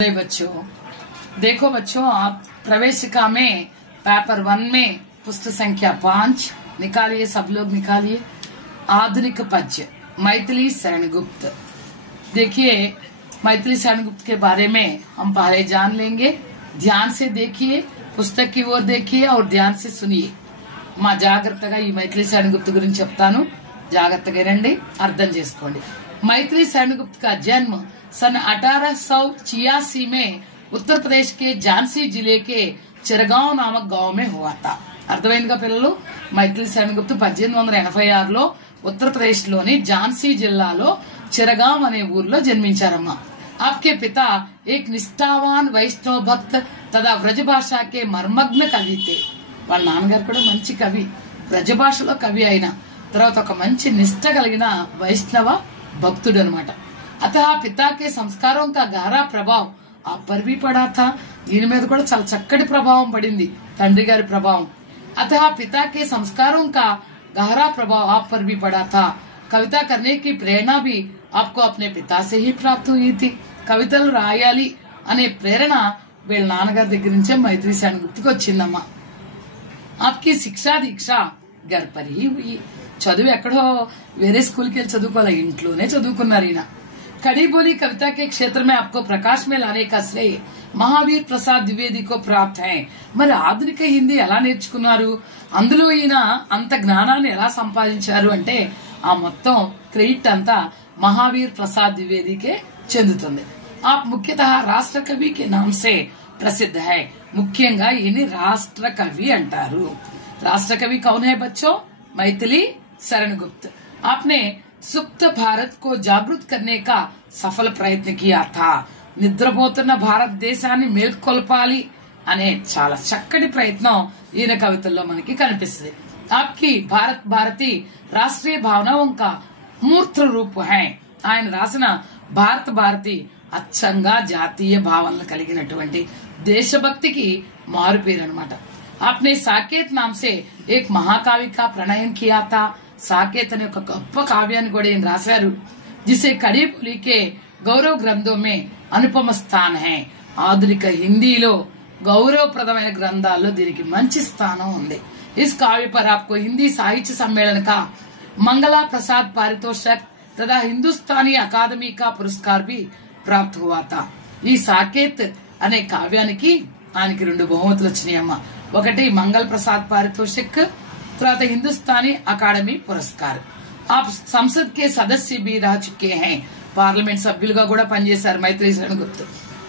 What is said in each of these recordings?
बच्चों देखो बच्चों, आप प्रवेशिका में पेपर 1 में पुस्तक संख्या 5 निकालिए, सब लोग निकालिए। आधुनिक पद्य मैथिली शरण गुप्त। देखिए, मैथिली शरण गुप्त के बारे में हम पहले जान लेंगे। ध्यान से देखिए, पुस्तक की ओर देखिए और ध्यान से सुनिए। మా జాగ్రత్తగా ఈ మైథిలి शरण गुप्त గురించి చెప్తాను, జాగ్రత్తగా రండి, అర్థం చేసుకోండి। मैथिली शरण गुप्त का जन्म सन 1886 में उत्तर प्रदेश के झांसी जिले के चिरगांव नामक गांव में हुआ था। అర్థమైందిగా పిల్లలు? మైథిలి శరణ్ గుప్తు 1886లో ఉత్తరప్రదేశ్ లోని ఝాన్సీ జిల్లాలో చిరగాం అనే ఊర్లో జన్మించారమ్మా। आपके पिता एक निष्ठावान वैष्णव भक्त तथा व्रज भाषा के मर्मग्न कवि थे। వాళ్ళ నాన్నగారు కూడా మంచి కవి, వ్రజ భాషలో కవి అయిన తర్వాత ఒక మంచి నిష్ఠ కలిగిన వైష్ణవ భక్తుడు అన్నమాట। अतः पिता के संस्कारों का गहरा प्रभाव आप पर भी पड़ा था। దీని మీద కూడా చాలా చక్కటి ప్రభావం పడింది, తండ్రి గారి ప్రభావం। अतः पिता के संस्कारों का गहरा प्रभाव आप पर भी पड़ा था। कविता करने की प्रेरणा भी आपको अपने पिता से ही प्राप्त हुई थी। కవితలు రాయాలి అనే ప్రేరణ వీళ్ళ నాన్నగారి దగ్గర నుంచే మైథిలి శరణ్ గుప్తుకి వచ్చిందమ్మా। आपकी शिक्षा दीक्षा घर पर ही हुई। చదువు ఎక్కడో వేరే స్కూల్కి వెళ్ళి చదువుకోవాలి, ఇంట్లోనే చదువుకున్నారు ఈయన। कड़ी बोली कविता के क्षेत्र में आपको प्रकाश में लाने का श्रेय महावीर प्रसाद द्विवेदी को प्राप्त है। మరి ఆధునిక హిందీ ఎలా నేర్చుకున్నారు, అందులో ఈయన అంత జ్ఞానాన్ని ఎలా సంపాదించారు అంటే ఆ మొత్తం క్రెడిట్ అంతా महावीर प्रसाद द्विवेदी के చెందుతుంది। आप मुख्यतः राष्ट्र कवि के नाम से प्रसिद्ध है। ముఖ్యంగా ఈయన రాష్ట్ర కవి అంటారు। राष्ट्र कवि कौन है बच्चों? मैथिली शरण गुप्त। आपने सुप्त भारत को जागृत करने का सफल प्रयत्न किया था। నిద్రపోతున్న భారతదేశాన్ని మేల్కొల్పాలి అనే చాలా చక్కటి ప్రయత్నం ఈయన కవితల్లో మనకి కనిపిస్తుంది। आपकी भारत भारती राष्ट्रीय भावनाओं का मूर्त रूप है। ఆయన రాసిన భారత భారతి అచ్చంగా జాతీయ భావనలు కలిగినటువంటి దేశభక్తికి మారుపేరు అన్నమాట। आपने साकेत नाम से एक महाकाव्य का प्रणयन किया था। साकेत అనే ఒక గొప్ప కావ్యాన్ని కూడా ఈయన రాశారు, जिसे कड़ी बोली के गौरव ग्रंथों में अनुपम स्थान है। ఆధునిక హిందీలో గౌరవప్రదమైన గ్రంథాల్లో దీనికి మంచి స్థానం ఉంది। इस काव्य पर आपको हिंदी साहित्य सम्मेलन का मंगला प्रसाद पारितोषिक तथा हिंदुस्तानी अकादमी का पुरस्कार भी प्राप्त हुआ था। ఈ సాకేత్ అనే కావ్యానికి ఆయనకి 2 బహుమతులు వచ్చినాయమ్మా। ఒకటి మంగళ ప్రసాద్ పారితోషిక్, తర్వాత హిందుస్థానీ అకాడమీ పురస్కార్। आप संसद के सदस्य भी रह चुके हैं। పార్లమెంట్ సభ్యులుగా కూడా పనిచేశారు మైథిలి శరణ్ గుప్తు।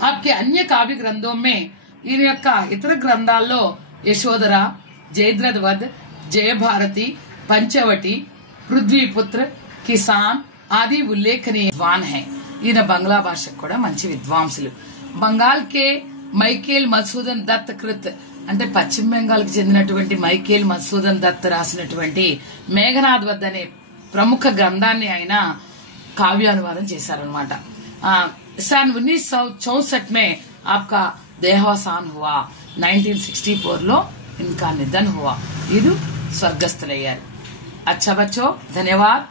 आपके अन्य काव्य ग्रंथों में ఈయన యొక్క ఇతర గ్రంథాల్లో యశోధర, జయద్రథ్ వధ్, జయభారతి, పంచవటి, పృథ్వీపుత్ర, కిసాన్ ఆది ఉల్లేఖనీయ విద్వాన్ है। ఈయన బంగ్లా భాషకు కూడా మంచి విద్వాంసులు। బెంగాల్ కే మైకేల్ మధుసూదన్ దత్ కృత్ అంటే పశ్చిమ బెంగాల్ కి చెందినటువంటి మైకేల్ మధుసూదన్ దత్ రాసినటువంటి మేఘనాథ్ వద్ద అనే ప్రముఖ గ్రంథాన్ని ఆయన కావ్యానువాదం చేశారనమాట। सन 1964 में आपका देहावसान हुआ। 1964 లో इनका निधन हुआ। ఇది స్వర్గస్థులయ్యారు। अच्छा बच्चों, धन्यवाद।